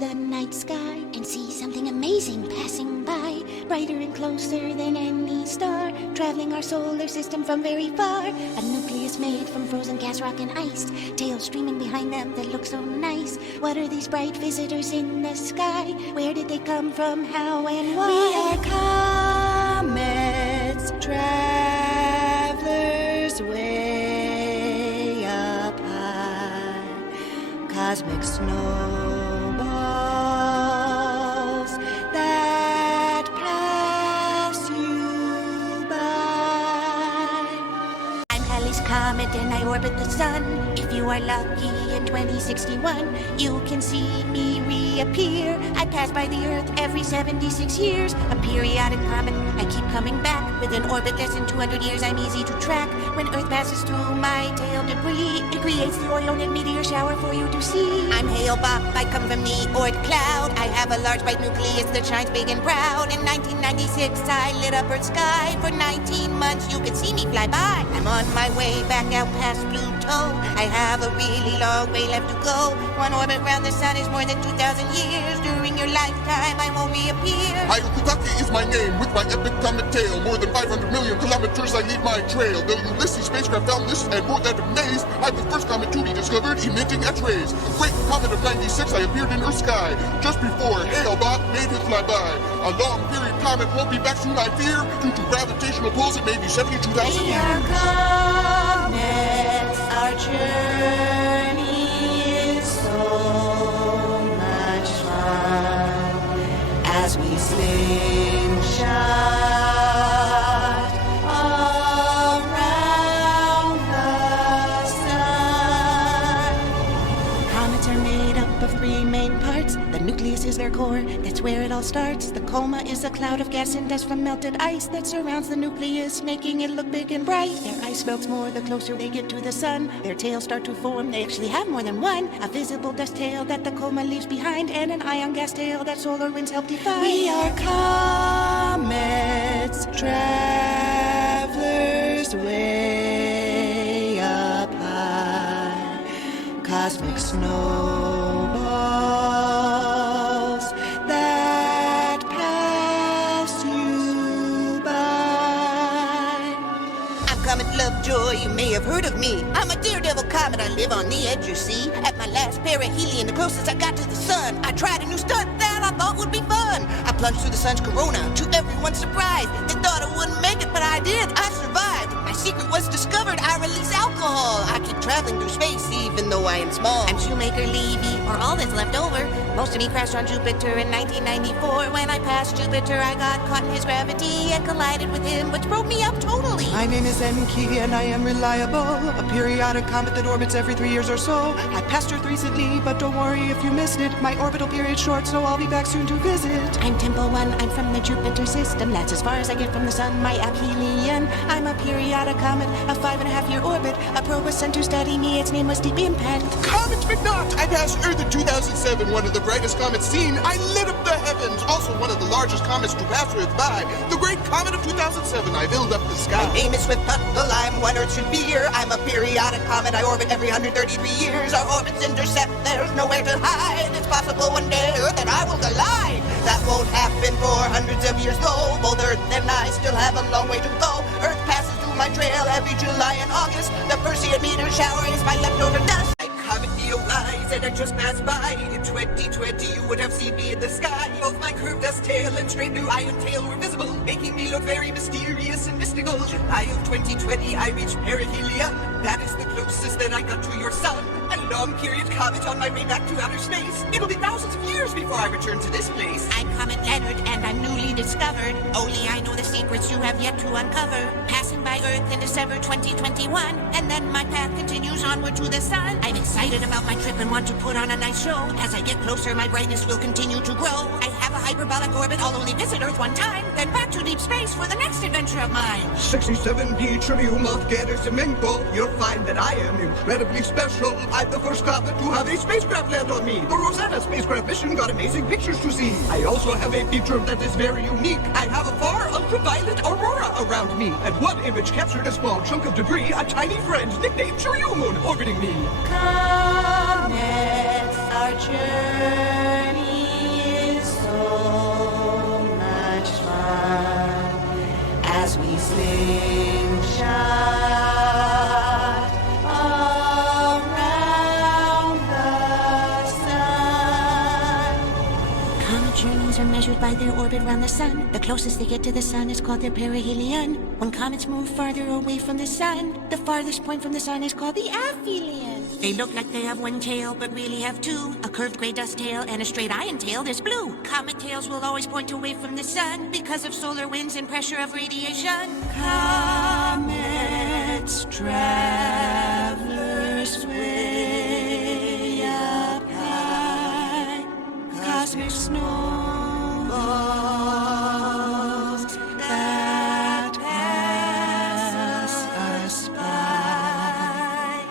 the night sky and see something amazing passing by, brighter and closer than any star, traveling our solar system from very far. A nucleus made from frozen gas, rock, and ice, tails streaming behind them that look so nice. What are these bright visitors in the sky? Where did they come from? How and why? We are comets, travelers way up high, cosmic snowballs that pass you by. I'm Halley's Comet and I orbit the sun. If you are lucky in 2061, you can see me reappear. I pass by the Earth every 76 years. A periodic comet, I keep coming back. With an orbit less than 200 years, I'm easy to track. When Earth passes through my tail debris, it creates the Ionic meteor shower for you to see. I'm Hale-Bopp, I come from the Oort cloud. I have a large bright nucleus that shines big and proud. In 1996, I lit up Earth's sky. For 19 months, you could see me fly by. I'm on my way back out past Pluto. I have a really long way left to go. One orbit around the sun is more than 2,000 years. During your lifetime, I won't reappear. Hayakutake is my name, with my epic comet tail. More than 500 million kilometers I leave my trail. The Ulysses spacecraft found this and more than amazed. I'm the first comet to be discovered emitting X-rays. The great comet of 96, I appeared in Earth's sky. Just before Hale-Bopp made it fly by. A long period comet won't be back soon, I fear. Due to gravitational pulls, it may be 72,000 We years. are comets, our journey is so much fun as we slingshot around the sun. Comets are made up of three main parts. The nucleus is their core, that's where it all starts. The coma is a cloud of gas and dust from melted ice that surrounds the nucleus, making it look big and bright. Their ice melts more the closer they get to the sun. Their tails start to form, they actually have more than one. A visible dust tail that the coma leaves behind, and an ion gas tail that solar winds help define. We are comets, travelers way up high, cosmic snowballs that pass you by. I'm Comet Lovejoy, you may have heard of me. I'm a daredevil comet, I live on the edge, you see. At my last perihelion, the closest I got to the sun, I tried a new stunt that I thought would be fun. I plunged through the sun's corona, to everyone's surprise. They thought I wouldn't make it, but I did. I survived. My secret was discovered. I release alcohol. I keep traveling through space, even though I am small. I'm Shoemaker Levy, or all that's left over. Most of me crashed on Jupiter in 1994. When I passed Jupiter, I got caught in his gravity and collided with him, which broke me up totally. My name is Enki and I am reliable, a periodic comet that orbits every 3 years or so. I passed Earth recently, but don't worry if you missed it. My orbital period's short, so I'll be back soon to visit. I'm Temple 1, I'm from the Jupiter system. That's as far as I get from the sun, my aphelion. I'm a periodic comet, a 5.5-year orbit. A probe was sent to study me, its name was Deep Impact. Comet McNaught! I passed Earth in 2007, one of the brightest comets seen. I lit up the heavens, also one of the largest comets to pass Earth by. The great comet of 2007, I filled up the sky. My name is Swift Tuttle, I'm what Earth should fear. I'm a periodic comet, I orbit every 133 years. Our orbits intersect, there's nowhere to hide. It's possible one day Earth and I will collide. That won't happen for hundreds of years though. Both Earth and I still have a long way to go. Earth passes through my trail every July and August. The Perseid meteor shower is my leftover dust. I comet neolize and I just passed by. In 2020 you would have seen me in the sky. Both my curved dust tail and straight new ion tail were visible, making me look very mysterious and mystical. July of 2020 I reached perihelion. That is the closest that I got to your sun. A long period comet on my way back to outer space. It'll be thousands of years before I return to this place. I'm Comet Leonard, and I'm newly discovered. Only I know the secrets you have yet to uncover. Passing by Earth in December 2021, and then my path continues onward to the sun. I'm excited about my trip and want to put on a nice show. As I get closer, my brightness will continue to grow. I have a hyperbolic orbit, I'll only visit Earth one time, then back to deep space for the next adventure of mine. 67p trillium of cemento. You'll find that I am incredibly special. I'm the first comet to have a spacecraft land on me. The Rosanna spacecraft mission got amazing pictures to see. I also have a feature that is very unique. I have a far ultraviolet aurora around me. And one image captured a small chunk of debris, a tiny friend nicknamed Churyumon orbiting me. Comets, our journey journeys are measured by their orbit around the sun. The closest they get to the sun is called their perihelion. When comets move farther away from the sun, the farthest point from the sun is called the aphelion. They look like they have one tail, but really have two. A curved gray dust tail and a straight iron tail that's blue. Comet tails will always point away from the sun because of solar winds and pressure of radiation. Comets, travelers way up high, cosmic snowballs that pass us by.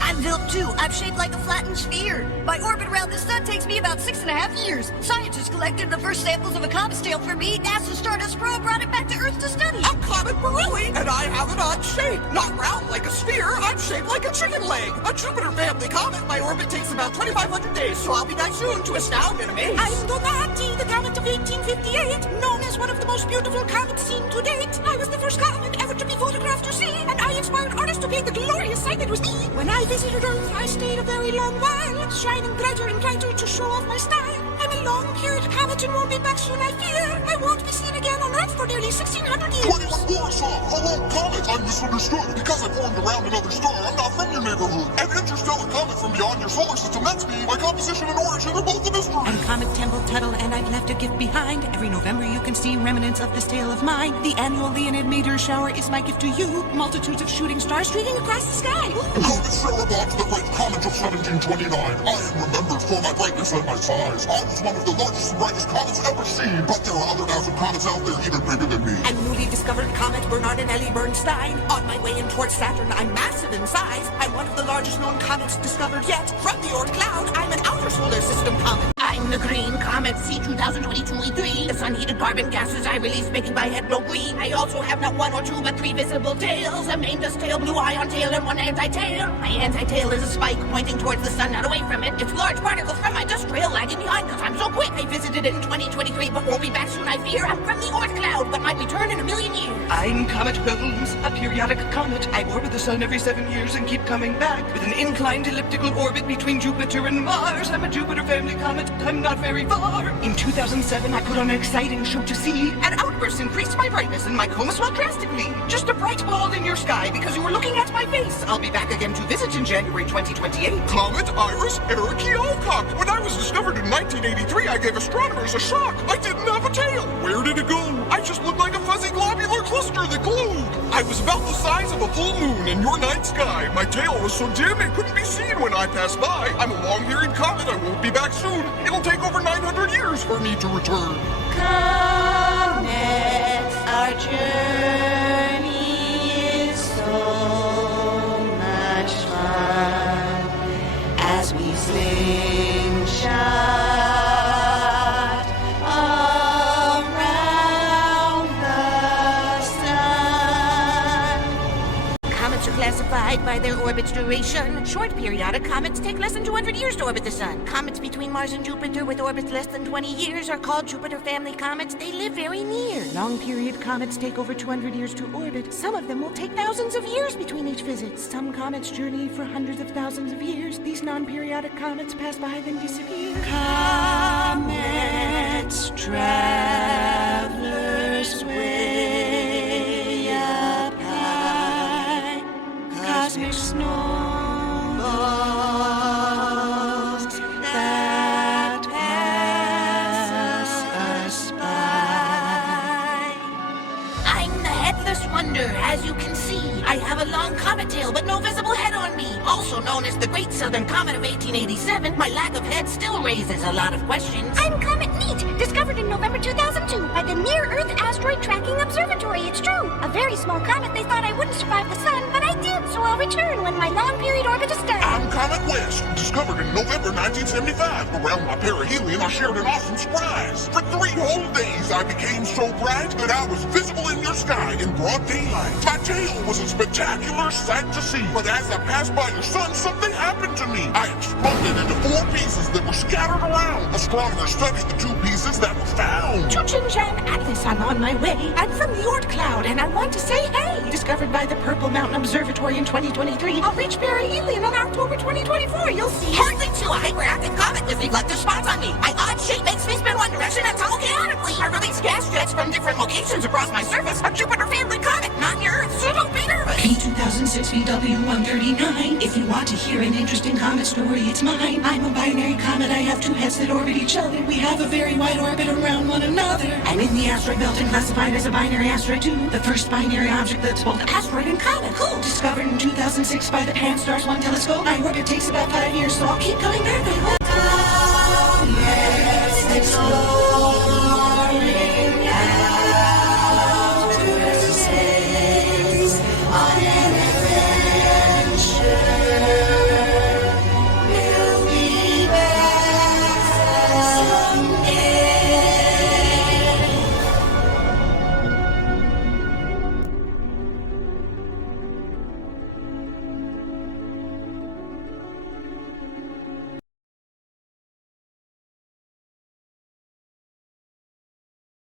I'm built too. I'm shaped like a flattened sphere. My orbit around the sun takes me about 6.5 years. Scientists collected the first samples of a comet's tail for me. NASA's Stardust probe brought it back to Earth to study. I'm Comet Borelli, and I have an odd shape. Not round like a sphere, I'm shaped like a chicken leg. A Jupiter family comet, my orbit takes about 2,500 days, so I'll be back soon to astound and amaze. I'm Donati, the comet of 1858, known as one of the most beautiful comets seen to date. I was the first comet ever to be photographed to see, and I inspired artists to paint the glorious sight that was me. When I visited Earth, I stayed a very long while, shining brighter and brighter to show off my style. I'm a long-period comet and won't be back soon, I fear. I won't be seen again on Earth for nearly 1,600 years. 21 Warsaw! Hello, Comet! I'm misunderstood. Because I formed around another star, I'm not from your neighborhood. An interstellar comet from beyond your solar system, that's me. My composition and origin are both a mystery. I'm Comet Temple Tuttle, and I've left a gift behind. Every November you can see remnants of this tale of mine. The annual Leonid meteor shower is my gift to you. Multitudes of shooting stars streaming across the sky. Comet Cerebot, the great comet of 1729. I am remembered for my brightness and my size. I was one of the largest and brightest comets ever seen, but there are other 1,000 comets out there even bigger than me. And newly discovered comet Bernard and Ellie Bernstein. On my way in towards Saturn, I'm massive in size. I'm one of the largest known comets discovered yet. From the Oort cloud, I'm an outer solar system comet. I'm the green comet C2022E3. The sun-heated carbon gases I release making my head glow green. I also have not one or two but three visible tails. A main dust tail, blue ion tail, and one anti-tail. My anti-tail is a spike pointing towards the sun, not away from it. It's large particles from my dust trail lagging behind because I'm so quick. I visited it in 2023 but won't be back soon, I fear. I'm from the Oort cloud but might return in a million years. I'm Comet Holmes, a periodic comet. I orbit the sun every 7 years and keep coming back. With an inclined elliptical orbit between Jupiter and Mars. I'm a Jupiter family comet. I'm not very far. In 2007, I put on an exciting show to see. An outburst increased my brightness and my coma swelled drastically. Just a bright ball in your sky because you were looking at my face. I'll be back again to visit in January 2028. Comet Iris Erikialcock. When I was discovered in 1983, I gave astronomers a shock. I didn't have a tail. Where did it go? I just looked like a fuzzy globular cluster that glowed. I was about the size of a full moon in your night sky. My tail was so dim it couldn't be seen when I passed by. I'm a long-period comet. I won't be back soon. It'll take over 900 years for me to return. Comets, our journey is so much fun as we slingshot around the sun. Comets are classified by their orbit's duration. Short periodic comets take less than 200 years to orbit the sun. Comets between Mars and Jupiter with orbits less than 20 years are called Jupiter family comets. They live very near. Long period comets take over 200 years to orbit. Some of them will take thousands of years between each visit. Some comets journey for hundreds of thousands of years. These non-periodic comets pass by then disappear. Comets, travelers way up high, cosmic snowballs that pass us by. I'm the headless wonder, as you can see. I have a long comet tail, but no visible head on me. Also known as the Great Southern Comet of 1887, my lack of head still raises a lot of questions. I'm Comet Neat, discovered in November 2002 by the Near-Earth Asteroid Tracking Observatory. It's true. A very small comet. They thought I wouldn't survive the sun, but I did, so I'll return when my long-period orbit is done. I'm Comet West, discovered in November 1975. Around my perihelion, I shared an awesome surprise. For 3 whole days, I became so bright that I was visible in your sky in broad daylight. My tail was a spectacular sight to see, but as I passed by your sun, something happened to me. I exploded into 4 pieces that were scattered around. Astronomers studied the 2 pieces that were found. To Chinjan Atlas, I'm on my way. I'm from the Oort cloud, and I want to say hey. Discovered by the Purple Mountain Observatory in 2023. I'll reach perihelion on October 2024. You'll see. Hardly to a hyperactive comet with reflective spots on me. My odd shape makes me spin one direction at a from different locations across my surface. A Jupiter family comet, not your Earth, so don't be nervous. P2006 VW139. If you want to hear an interesting comet story, it's mine. I'm a binary comet. I have two heads that orbit each other. We have a very wide orbit around one another. I'm in the asteroid belt and classified as a binary asteroid too. The first binary object that's both asteroid and comet. Cool. Discovered in 2006 by the Pan-STARRS 1 telescope. My orbit takes about 5 years, so I'll keep going back.